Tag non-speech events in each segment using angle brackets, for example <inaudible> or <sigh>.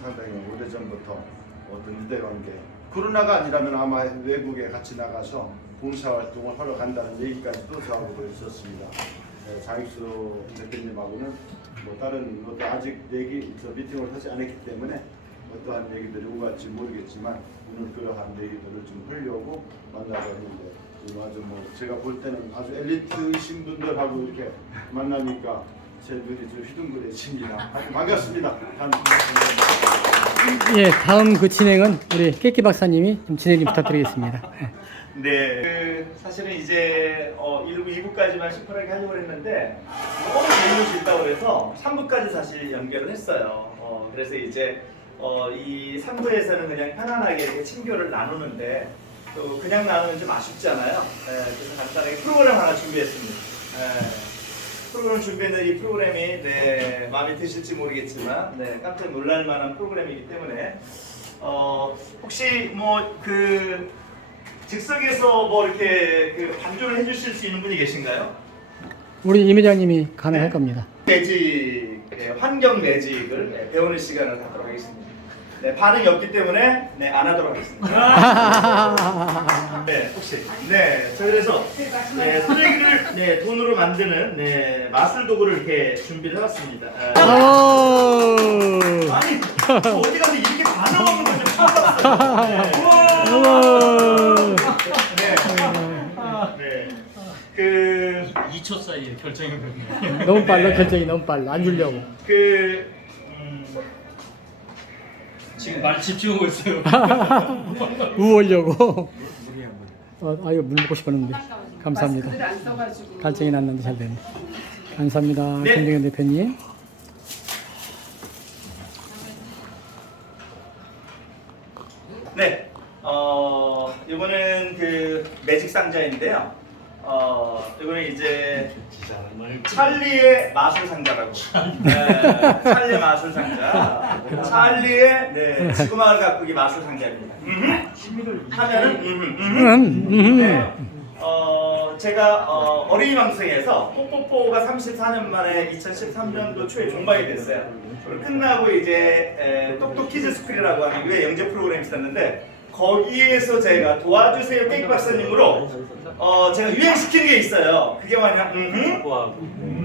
상당히 오래전부터 어떤 유대관계 코로나가 아니라면 아마 외국에 같이 나가서 봉사활동을 하러 간다는 얘기까지도 저하고 있었습니다. 네, 장익수 대표님하고는 뭐 다른 것도 아직 얘기 저 미팅을 하지 않았기 때문에 어떠한 얘기들이 오갈지 모르겠지만 오늘 그러한 얘기들을 좀 했는데 지금 아주 뭐 제가 볼 때는 아주 엘리트이신 분들하고 이렇게 만나니까 제 눈이 좀 휘둥그레집니다. 반갑습니다. 반갑습니다. 예, 다음 그 진행은 우리 깨끼 박사님이 좀 진행 좀 부탁드리겠습니다. <laughs> 네, 그 사실은 이제 어 1부, 2부까지만 시원하게 하려고 했는데 오늘 내용이 있다고 그래서 3부까지 사실 연결을 했어요. 어 그래서 이제 어 이 3부에서는 그냥 편안하게 이렇게 친교를 나누는데 또 그냥 나누면 좀 아쉽잖아요. 네, 그래서 간단하게 프로그램 하나 준비했습니다. 네. 프로그램 준비했는 이 프로그램이 네, 마음에 드실지 모르겠지만 네, 깜짝 놀랄 만한 프로그램이기 때문에 어, 혹시 뭐 그 즉석에서 뭐 이렇게 그 반주를 해주실 수 있는 분이 계신가요? 우리 임 회장님이 가능할 겁니다. 매직 네, 환경 매직을 네, 배우는 시간을 갖도록 하겠습니다. 네, 반응이 없기 때문에 네, 안 하도록 하겠습니다. <laughs> 네, 혹시 네, 저 그래서 네, 쓰레기를 네, 돈으로 만드는 네, 마술 도구를 이렇게 준비를 해봤습니다. 아, 오! 아니 어디 가서 이렇게 반응하는 봤어요. 네. 네. 네. 그, 2초 사이에 결정이 됐네요. 너무 빨라 결정이 너무 빨라 안 주려고. 그, 음, 지금 말 집중하고 있어요. <laughs> 우월려고. 어, 아유 물 먹고 싶었는데 감사합니다. 갈증이 났는데 잘 됐네. 감사합니다, 네. 김정현 대표님. 네. 어, 이거는 그 매직 상자인데요. 어, 이거는 이제 찰리의 마술 상자라고. 네, 찰리의 마술 상자. 찰리의 네, 지구마을 가꾸기 마술 상자입니다. 하면은 음흠. 음, 음. 네. 어, 제가 어, 어린이 방송에서 뽀뽀뽀가 34년 만에 2013년도 초에 종방이 됐어요. 끝나고 이제 에, 똑똑 키즈 스쿨이라고 하는 게 영재 프로그램이 있었는데 거기에서 제가 도와주세요 깨기 박사님으로 어, 제가 유행시키는 게 있어요. 그게 뭐냐? 음흠.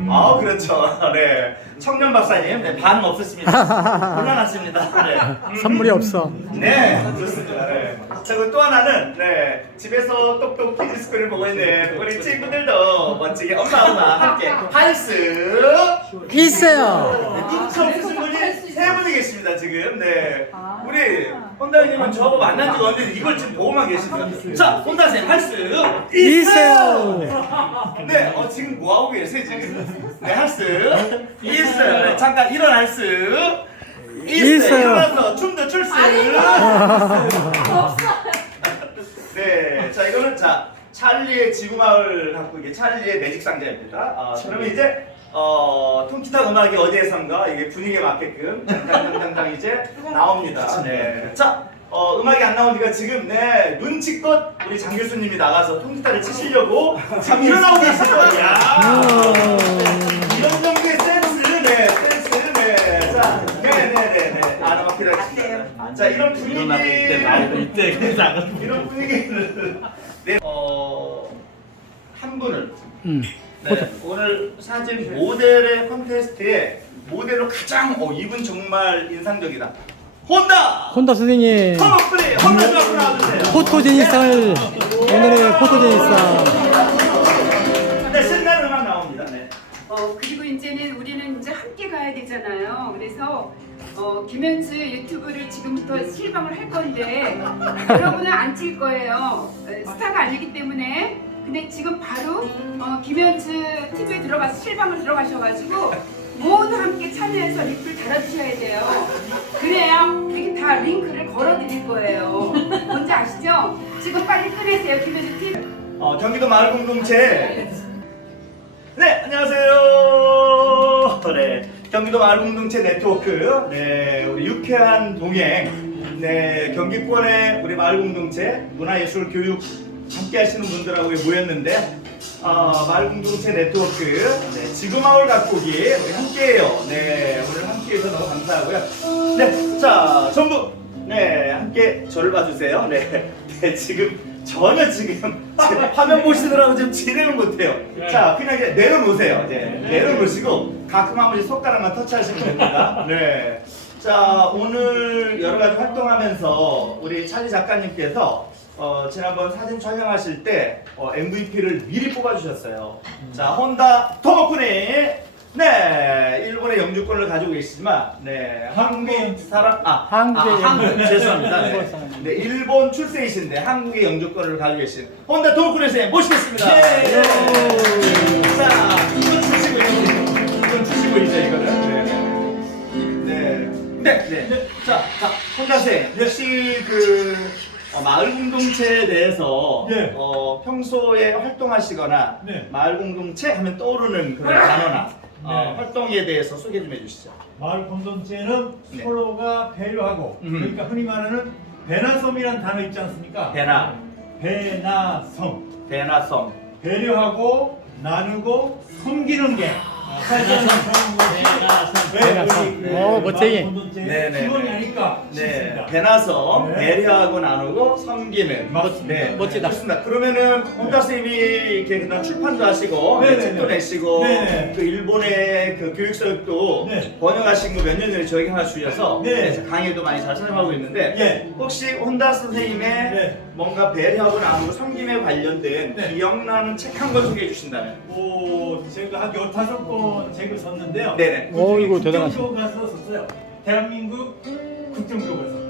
아 그렇죠. <laughs> 네. 청년 박사님 네, 반응 없었습니다. 곤란했습니다. 네. <laughs> 선물이 없어. 네, 좋습니다. 네. 자, 그리고 또 하나는 네 집에서 똑똑 키즈 스쿨을 보고 있는 우리 친구들도 멋지게 엄마 엄마 함께 <laughs> 할 수 있어요. 교수분이 세 분이 계십니다 지금. 네, 우리 혼다님은 저하고 만난 지가 언제 이걸 지금 보고만 계십니다. 자, 혼다 쌤 할수 있어요. 네, 어 지금 뭐 하고 계세요 지금? 네, 할수 있어요. 네, 잠깐 일어날 수 있어요. 있어요. 일어나서 춤도 출 수. 네, 자 이거는 자 찰리의 지구마을 갖고 이게 찰리의 매직 상자입니다. 아, 그러면 이제 어 통기타 음악이 어디에선가 이게 분위기에 맞게끔 당당당당 이제 나옵니다. 네, 자. 어, 음악이 안 나오니까 지금 네 눈치껏 우리 장 교수님이 나가서 통기타를 치시려고 지금 일어나고 계시죠. 야. 이런 정도의 센스, 네 센스, 네, 자, 네, 네, 네, 네, 아나마키라 자 이런 분위기. 일어나고 이때 나오고 이때 안 가지고. 이런 분위기를 네, 어, 한 분을 음. 네, 오늘 사진 모델의 콘테스트에 모델로 가장 어, 이분 정말 인상적이다. 혼다. 혼다 선생님 커머플리 혼다 좀 앞으로 나와주세요. 포토제니스를 오늘의 포토제니스. 네, 신나는 음악 나옵니다. 네. 어 그리고 이제는 우리는 이제 함께 가야 되잖아요. 그래서 어 김현수 유튜브를 지금부터 실방을 할 건데 여러분은 안찔 거예요. 에, 스타가 아니기 때문에. 근데 지금 바로 어, 김현수 TV에 들어가서 실방을 들어가셔가지고 모두 함께 참여해서 링크를 달아주셔야 돼요. 그래야 이렇게 다 링크를 걸어드릴 거예요. 뭔지 아시죠? 지금 빨리 꺼내세요, 김현수 TV. 어, 경기도 마을 공동체. 네, 안녕하세요. 네, 경기도 마을 공동체 네트워크. 네, 우리 유쾌한 동행. 네, 경기권의 우리 마을 공동체 문화예술 교육 함께 하시는 분들하고 모였는데 어, 마을 공동체 네트워크 네, 지구마을 가꾸기 우리 함께해요. 네, 오늘 함께해서 너무 감사하고요. 네, 자 전부 네 함께 저를 봐주세요. 네, 네 지금 전혀 지금 화면 보시느라고 지금 진행을 못해요. 자 그냥 이제 내려놓으세요. 이제 내려놓으시고 가끔 한 번씩 손가락만 터치하시면 됩니다. 네. 자 오늘 여러 가지 활동하면서 우리 찰리 작가님께서 어, 지난번 사진 촬영하실 때 어, MVP를 미리 뽑아주셨어요. 자 혼다 토모쿠니 네 일본의 영주권을 가지고 계시지만 네 한국 사람 아 한국의 아, 한국. 죄송합니다. 네. 네 일본 출생이신데 한국의 영주권을 가지고 계신 혼다 토모쿠니 선생님 모시겠습니다. 예. 네. 자 이건 주시고 이건 주시고 이제 이거는 네. 네. 네, 네. 자, 자, 혼자 씨, 혹시 그 어, 마을 공동체에 대해서 네. 어, 평소에 활동하시거나 네. 마을 공동체 하면 떠오르는 그런 단어나 어, 네. 활동에 대해서 소개 좀 해주시죠. 마을 공동체는 네. 서로가 배려하고 음. 그러니까 흔히 말하는 배나섬이라는 단어 있지 않습니까? 배나, 배나섬 배나섬. 배려하고 나누고 섬기는 게 배나섬. 오, 멋쟁이. 네, 네, 기본이 네. 아닐까 네, 싶습니다. 배나섬 네. 배려하고 나누고 섬기는. 맞습니다. 네, 멋지다. 좋습니다. 그러면은 혼자 선생님이 이렇게 그냥 출판도 하시고 네, 네, 책도 네. 내시고 네, 네. 그 일본의 그 교육서도 네. 번역하신 거 몇 년 전에 저에게 하나 주셔서 네. 그래서 강의도 많이 잘 사용하고 있는데 예. 혹시 혼다 선생님의 네. 뭔가 배려하고 나누고 섬김에 관련된 네. 기억나는 책 한 권 소개해 주신다면 오, 제가 한 15권 책을 썼는데요. 네네 어이구, 대단하시- 국정교과서 썼어요. 대한민국 국정교과서.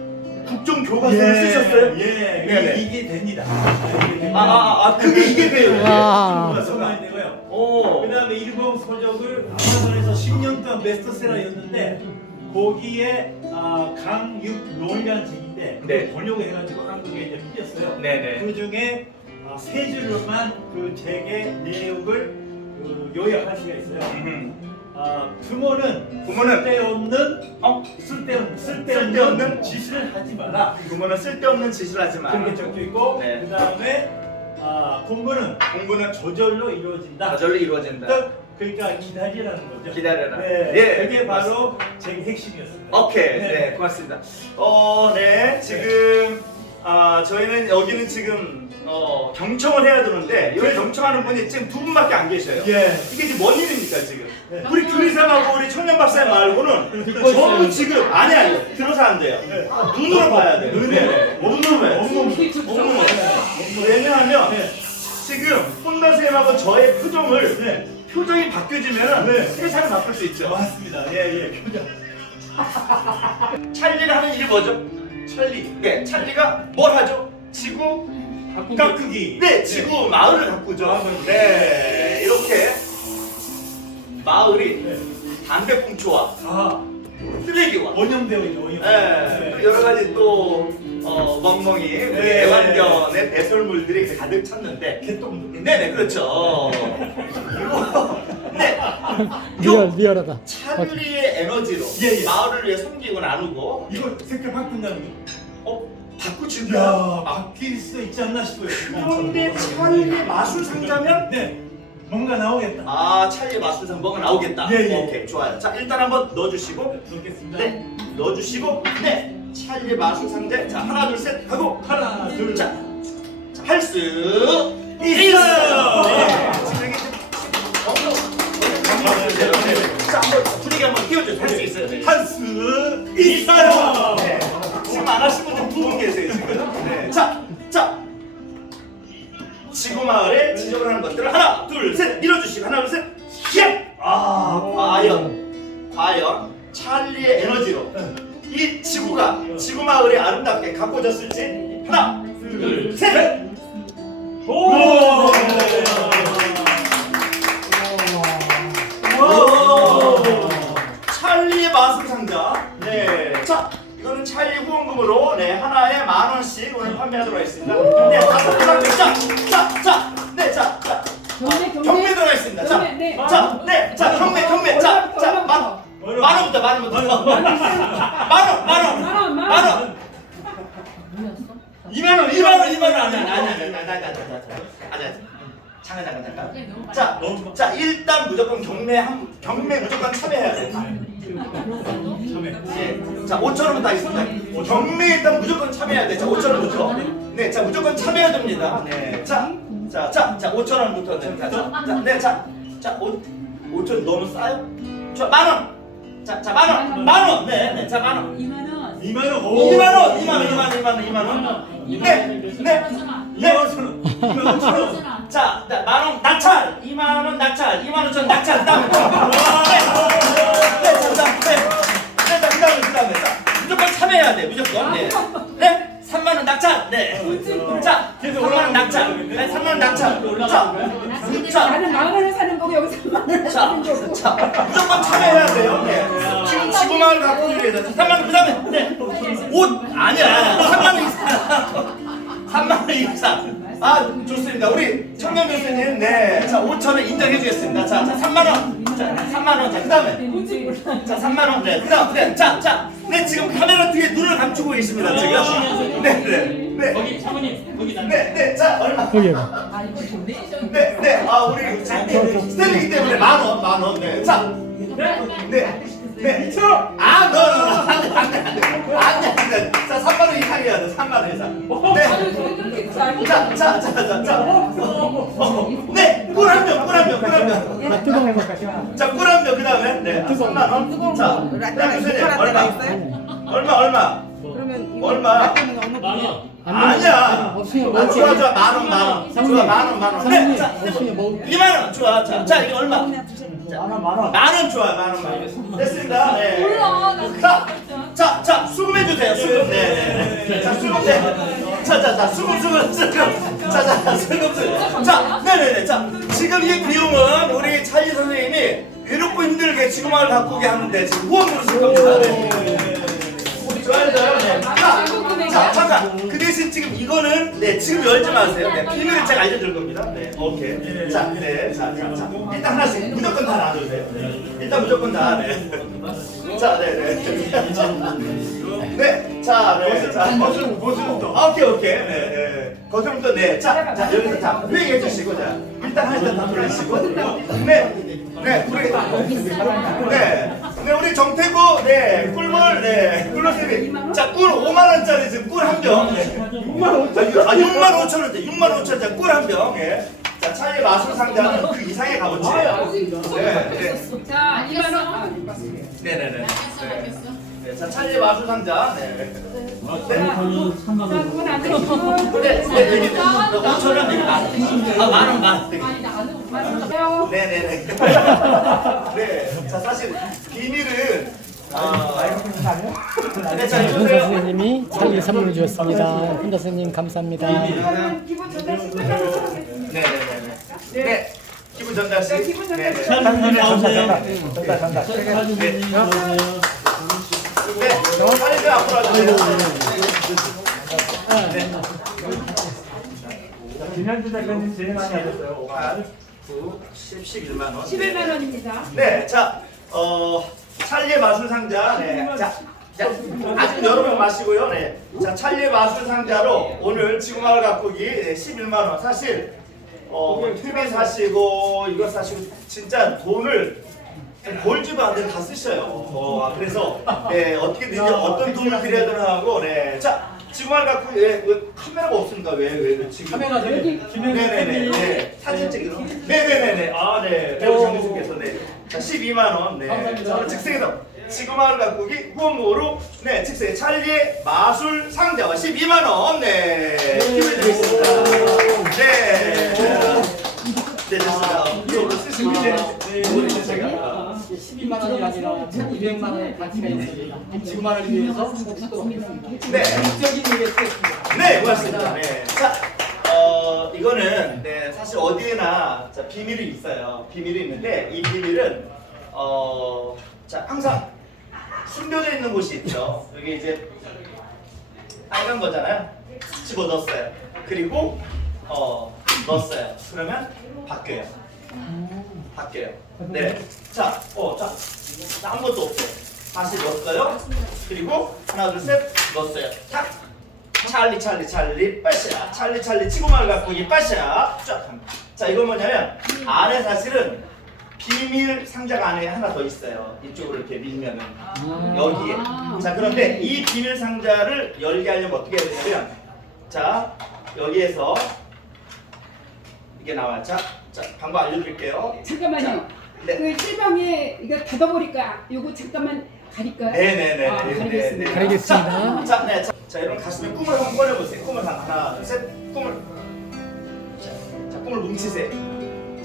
국정교과서를 쓰셨어요? 예, 네네. 이게, 이게 됩니다. 아, 이게 됩니다. 아, 아, 아, 그게 이게 돼요. 와. 국정교과서가 되고요. 오. 그 다음에 일본 서적을 아마존에서 10년 동안 베스트셀러였는데 거기에 아, 강육론이라는 책인데 네. 번역을 해가지고 한국에 이제 풀렸어요. 네네. 그 중에 아, 세 줄로만 그 책의 내용을 그 요약할 수가 있어요. 음. 아, 부모는 부모는 쓸데없는 어? 쓸데없는 쓸데없는 쓸데없는 짓을 하지 마라. 부모는 쓸데없는 짓을 하지 마. 그렇게 적혀 있고 네. 그 다음에 아, 공부는 공부는 저절로 이루어진다. 저절로 이루어진다. 딱 그러니까 기다리라는 거죠. 기다려라. 네, 예, 그게 바로 제 핵심이었습니다. 오케이, 네, 네. 고맙습니다. 어, 네, 지금 아 저희는 여기는 지금 어, 경청을 해야 되는데 여기 경청하는 분이 지금 두 분밖에 안 계셔요. 예. 이게 지금 뭔 일입니까 지금? 네. 우리 규리쌤하고 우리 청년 박사님 말고는 전부 지금 아니 아니 들어서 안 돼요. 네. 눈으로 봐야 돼요. 네. 돼요. 온몸. 온몸. 왜냐하면 네. 지금 혼다 쌤하고 저의 표정을 네. 표정이 바뀌어지면 네. 세상을 바꿀 수 있죠. 맞습니다. 예, 예. 표정. 찰리가 하는 일이 뭐죠? 찰리. 네, 찰리가 뭘 하죠? 지구 깎기. 네, 지구 마을을 가꾸죠. 마을을. 네, 이렇게 마을이 네. 담배꽁초와 아, 쓰레기와 원형되어 있죠. 원형. 네, 또 여러 가지 또 어, 멍멍이 우리 네. 애완견의 배설물들이 가득 찼는데 개똥. 네네 그렇죠. 그리고 네, <laughs> 리얼, 요 리얼하다. 찰리의 에너지로 예, 예. 마을을 위해 섬기고 나누고 이거 색깔 바꾼다는 거. 어 바꾸지 야, 바뀔 수 있지 않나 싶어요. 그런데 찰리의 마술 상자면 네. 뭔가 나오겠다. 아 찰리의 마술 상자가 나오겠다. 예, 예. 오케이 좋아요. 자 일단 한번 넣어주시고 넣겠습니다. 네 넣어주시고 네 찰리의 마술 상자 자 하나 둘 셋 하고 하나, 둘, 자, 할수 있어요. 네. 지금 이게 좀. 네, 네. 자, 한번 분위기 한번 띄워줘요. 할수 있어요. 네. 할수 있어요. 네. 지금 안 하신 분들 두분 계세요 지금. 네. 자, 자. 지구 마을에 지적을 하는 것들을 하나, 둘, 셋 밀어주시고 하나, 둘, 셋. 힙! 아, 과연, 과연 찰리의 에너지로 이 지구가 지구 마을에 아름답게 가꿔졌을지 하나, 둘, 셋. 오! 오! 찰리의 마술 상자. 네. 자, 이거는 찰리 후원금으로 네 하나에 만 원씩 오늘 판매하도록 하겠습니다. 네, 다섯 개 자, 자, 자, 네, 자, 자. 경매, 경매. 경매 들어가겠습니다. 자, 경매, 네. 자, 네, 자, 경매, 경매, 자, 자, 만, 만 원부터, 만 원부터, 만 원, 만 원, 만 원, 만 원, 만만 원. 원. 2만 원, 2만 원, 2만 원 아니 아니 아니 아니 아니 아니 아니 아니 아니 아니 잠깐 잠깐 잠깐 자, 자 일단 무조건 경매 한 경매 무조건 참여해야 돼. 예. 자 5천 원부터 하겠습니다. 경매 일단 무조건 참여해야 돼. 자 5천 원부터. 네, 자 무조건 참여해야 됩니다. 네, 자, 자, 자, 자 5천 원부터 네, 자, 자, 자, 네, 자, 자 5, 5천 원 너무 싸요? 저 만 원. 자, 자, 만 원, 만 원, 네, 네, 자, 만 원. 2만 원. 2만 원, 2만 원, 2만 원, 2만 원, 2만 원. 네, 네, 네. 2만 5천 원. 2만 5천 원. 자, 네, 만원 낙찰, 2만 원 낙찰, 2만 5천 낙찰. 다음. 네, 네, 자, 자, 네, 네, 자, 그다음에 그다음에 자, 무조건 참여해야 돼, 무조건. 네, 네, 3만 원 낙찰. 네, 자, 3만 원 낙찰. 네, 3만 원 낙찰. 자, 자, 나는 만 원에 사는 거고 여기서 만 원에 자, 사는 거고. 자, 무조건 참여해야 돼요. 네. 지금 지구마을 갖고 있는 게 3만 원 그 다음에 네. 옷 아니야. 3만 원 이상. 3만 원 이상. 아, 좋습니다. 우리 청년 교수님, 네. 자, 5천 원 인정해 주겠습니다. 자, 자, 3만 원. 자, 3만 원. 자, 그 다음에 자, 3만 원. 네. 그 다음 네. 자, 자. 네, 지금 카메라 뒤에 눈을 감추고 계십니다. 지금. 네, 네. 네. 거기 사모님 거기 나. 네, 네. 자, 얼마? 여기요. 네, 네. 아, 우리 스텔이기 때문에 만 원, 만 원. 네. 자. 네. 네. 아, 너, 너, 너. 안 돼, 안 돼, 안 돼. 안 돼, 안 돼. 자, 3만 원 이상. 3만 원 이상. 네. 자, 자, 자, 자, 자. 네. 꿀한 명, 꿀한 명, 꿀한 명. 뜨거운 거. 자, 꿀한 명. 그다음에 네. 3만 원. 자, 야, 교수님 얼마? 얼마, 얼마? 얼마? 만 원. 아니야. 없으면 아. 좋아, 좋아. 만 원, 만 원. 좋아, 만 원, 만 원. 네. 사모님 자, 없으면 먹을 2만 원. 좋아. 자, 자, 이게 얼마? 만원 좋아, 만 원, 만 원. 됐습니다. 네. 자, 자, 자, 수금해 주세요. 수금. 네, 네, 네. 자, 수금. 네. 자, 자, 자, 수금, 수금, 수금. 자, 자, 자, 수금, 수금. 자, 네, 네, 네. 자, 지금 이 비용은 우리 찰리 선생님이 외롭고 힘들게 지구마을 바꾸게 하는데 지금 후원으로 쓸 겁니다. 네. 좋아요, 좋아요. 네. 자, 자, 잠깐. 그 대신 지금 이거는 네 지금 열지 마세요. 네 비밀을 제가 알려줄 겁니다. 네, 오케이. 자, 네, 자, 자, 자. 일단 하나씩 무조건 다 놔주세요. 네. 일단 무조건 다. 네. 자, 네, 네. 네, 자, 네, 자, 거스름, 거스름부터. 아, 오케이, 오케이. 네, 네. 거스름부터, 네. 자, 자, 여기서 자, 회의해 주시고, 자, 일단 하시다 다 돌리시고. 네, 네, 우리, 네, 네, 우리 정태구, 네, 꿀물, 네, 꿀로쌤이. 자, 꿀 5만원짜리 지금 꿀 한 병. 네. 6만 5천 아, 6만 5천 원대, 6만 5천 원짜리 꿀한 병. 예. 자, 차이 마술 상자는 그 이상의 값어치. 네, 네. 자, 2만 원. 아, 네네네. 네. 네, 자, 찰리 마술 상자. 네. 네. 자, 그건 안 되시고. 네, 네, 되게 5천 원 되게 만 원. 아, 만 원, 만 원. 되게. 네네네. <laughs> 네. 자, 사실 비밀은 아, 네, 자, 훈 이거요. 선생님이 찰리 선물을 주셨습니다. 훈 선생님 감사합니다. 그러면 기본 전달 10분 정도 하겠습니다. 네네네. 네. 기분 전달식. 네, 기분 전달. 네. 전달 전달 네. 빨리 앞으로 와주세요. 김현주 작가님 제일 많이 하셨어요. 8, 9, 10, 11만 원. 11만 원입니다. 네, 자, 어, 찰리의 마술 상자. 네, 자, 자, 아직 여러 명 마시고요. 네, 자, 찰리의 마술 상자로 오늘 지구마을 가꾸기 네, 11만 원. 사실 어, 뭐 TV 사시고 이거 사시고 진짜 돈을 벌지도 않는데 다 쓰셔요. 어, 그래서 네, 어떻게든지 어떤 돈을 드려야 되나 하고 네, 자. 지구마을 갖고 예, 왜 카메라가 없습니까? 왜, 왜, 왜 지금? 카메라 저기 네네네. 네. 사진 찍으러. 네네네네. 아, 네. 배우 장교수께서 네. 자, 12만 원. 네. 감사합니다. 저는 즉석에서 지구마을 가꾸기 후원금으로 네, 즉석에 찰리의 마술 상자와 12만 원. 네. 힘을 드리겠습니다. 네. 네, 됐습니다. 이쪽으로 쓰시면 네. 이거는 이제 제가 12만 원이 아니라 1,200만 원의 가치가 있습니다. 지구만을 위해서 쓰도록 하겠습니다. 네. 적인 일에 쓰겠습니다. 네, 고맙습니다. 네. 자, 어, 이거는 네, 사실 어디에나 자, 비밀이 있어요. 비밀이 있는데 이 비밀은 어, 자, 항상 숨겨져 있는 곳이 있죠. 여기 이제 빨간 거잖아요. 집어 넣었어요. 그리고 어, 넣었어요. 그러면 바뀌어요. 바뀌어요. 네. 자, 어, 자, 자, 아무것도 없어요. 다시 넣었어요. 그리고 하나, 둘, 셋 넣었어요. 탁. 찰리 찰리 찰리 빠샤 찰리 찰리 치고말 갖고 이 빠샤 쫙 합니다. 자, 이건 뭐냐면 안에 사실은 비밀 상자가 안에 하나 더 있어요. 이쪽으로 이렇게 밀면은 여기에. 자, 그런데 이 비밀 상자를 열게 하려면 어떻게 해야 되냐면 자, 여기에서 이게 나와요. 자, 자, 방법 알려드릴게요. 잠깐만요. 네. 그 실방에 이거 닫아버릴까? 요거 잠깐만 가릴까요? 네네네. 아, 가리겠습니다. 가리겠습니다. 자, 네, 자, 자, 여러분 가슴에 꿈을 한번 꺼내보세요. 꿈을 하나, 하나, 둘, 셋, 꿈을. 자, 자, 꿈을 뭉치세요.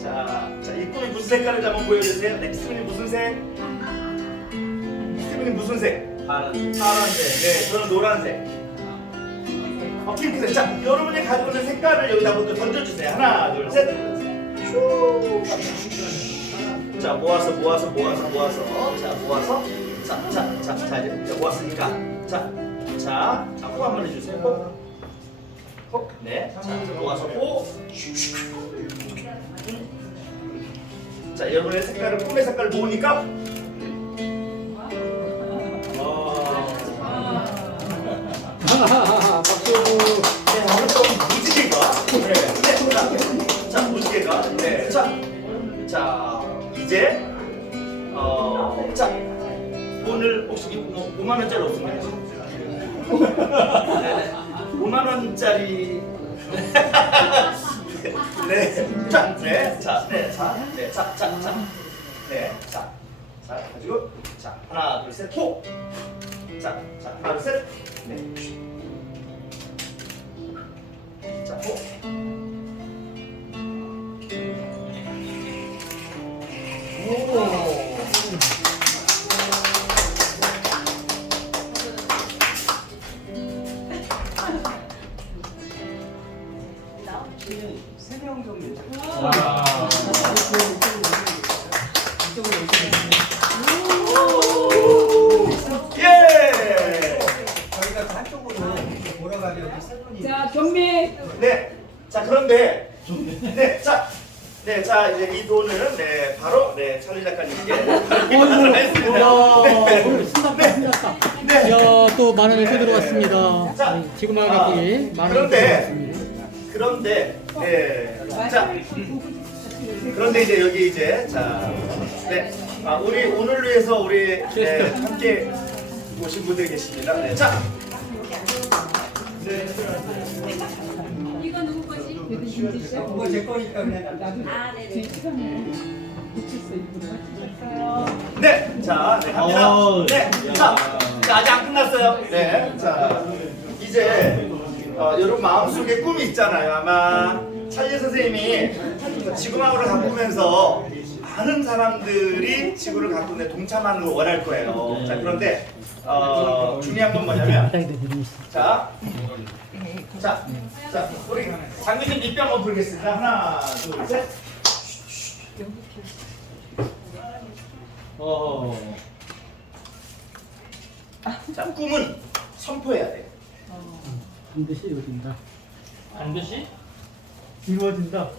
자, 자, 이 꿈이 무슨 색깔인지 한번 보여주세요. 네, 스티븐이 무슨 색? 스티븐이 무슨 색? 파란색. 파란색. 네, 저는 노란색. 어, 핑크색. 자, 여러분이 가지고 있는 색깔을 여기다 먼저 던져주세요. 하나, 둘, 셋. 슈. 자, 모아서, 모아서, 모아서, 모아서. 자, 모아서. 자, 자, 자, 자, 이제 모았으니까. 자, 자, 자, 호 한번 해주세요. 호. 호. 네. 자, 모아서 호. 자, 여러분의 색깔을, 꿈의 색깔을 모으니까. 이제 어, 자, 오늘 혹시 뭐 5만 원짜리? 네, 5만 <laughs> 원짜리. 네, 자, 네, 자, 네, 자, 네, 자, 자, 자, 네, 자, 자, 가지고, 자, 하나, 둘, 셋, 호. 자, 자, 하나, 둘, 셋, 네. 돈은 네 바로 네 찰리 작가님께 하겠습니다. 오, 신났다, 신났다. 네. 야, 또 만 원을 또 들어갔습니다. 자, 지금 말 아, 갖기 만 원이 그런데 들어갔습니다. 그런데 네. 자 그런데 이제 여기 이제 자 네. 아, 우리 오늘 위해서 우리 네, 함께 오신 분들이 계십니다. 네. 자. 네. 이거 누구 거지? 그거 제 거니까 그냥 나도 제 시간에 붙였어 이거. 네, 자, 네, 갑니다. 어, 네, 자, 자, 아직 안 끝났어요. 네, 자, 이제 어, 여러분 마음속에 꿈이 있잖아요. 아마 찰리 선생님이 지구망으를 가꾸면서 많은 사람들이 지구를 가꾸는데 동참하는 걸 원할 거예요. 자, 그런데 어, 중요한 건 뭐냐면, 자, 자, 자, 우리 장교님 입병 한번 부르겠습니다. 하나, 둘, 셋. 어. 자, 꿈은 선포해야 돼요. 반드시 이루어진다. 반드시 이루어진다.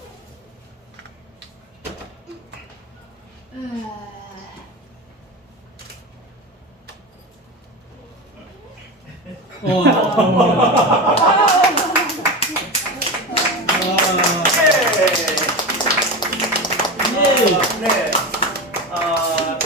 <laughs> 네. 네. 아,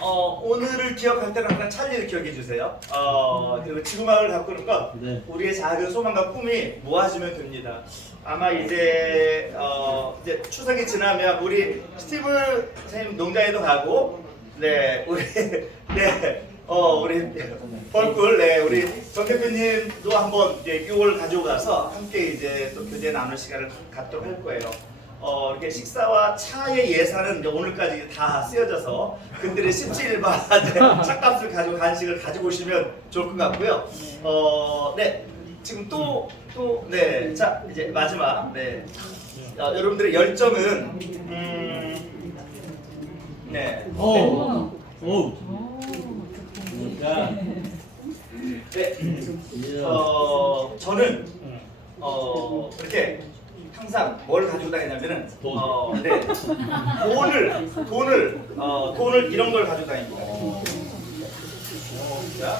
어, 오늘을 기억할 때는 항상 찰리를 기억해 주세요. 어, 그리고 지구마을 가꾸는 건 네. 우리의 작은 소망과 꿈이 모아지면 됩니다. 아마 이제 어, 이제 추석이 지나면 우리 스티브 선생님 농장에도 가고, 네, 우리 <laughs> 네. 어 우리 벌꿀 네 우리 정 대표님도 한번 이제 이걸 가지고 가서 함께 이제 또 교제 나눌 시간을 갖도록 할 거예요. 어 이렇게 식사와 차의 예산은 이제 오늘까지 다 쓰여져서 그들의 17바 <laughs> 차값을 가지고 간식을 가지고 오시면 좋을 것 같고요. 어 네 지금 또 또 네 자 이제 마지막 네 어, 여러분들의 열정은 음, 네. 오. 오. 야. 네. 어 저는 어 이렇게 항상 뭘 가지고 다니냐면은 돈. 어, 네. 돈을 돈을 어 돈을 이런 걸 가지고 다닙니다. 자.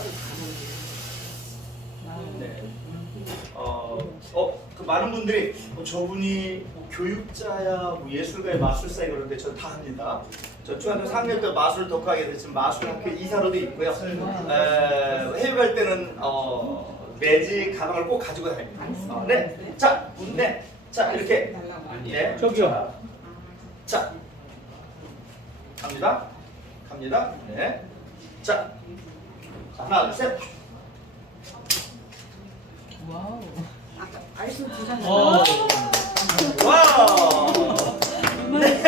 많은 분들이 어, 저분이 뭐 교육자야, 뭐 예술가의 마술사 이러는데 저 다 합니다. 저 중학교 4학년 때 마술 독학하게 됐지만 마술학교 이사로도 있고요. 에, 해외 갈 때는 어, 매직 가방을 꼭 가지고 다닙니다. 어, 네, 자, 네, 자 이렇게. 네, 저기요. 자, 갑니다. 갑니다. 네, 자, 자 하나, 둘, 셋. 어. 와. 네.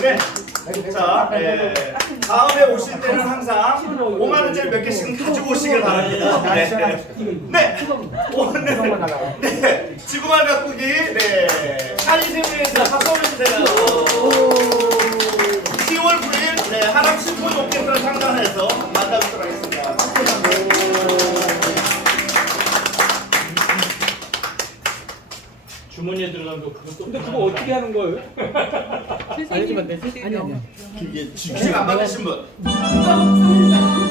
네. 자, 네. 다음에 오실 때는 항상 5만 원짜리 몇 개씩은 가지고 오시길 바랍니다. 네. 네. 오늘 네. 지구말 가꾸기 네. 한이세미에서 박수 주세요. 10월 9일 네. 하남 심포니 오케스트라 상단에서 만나뵙도록 하겠습니다. 주머니에 들어간 거 그것도. 근데 그거 어떻게 하는 거예요? 네. 아니지만 내 아니 아니야. 기계 안 받으신 분. 감사합니다.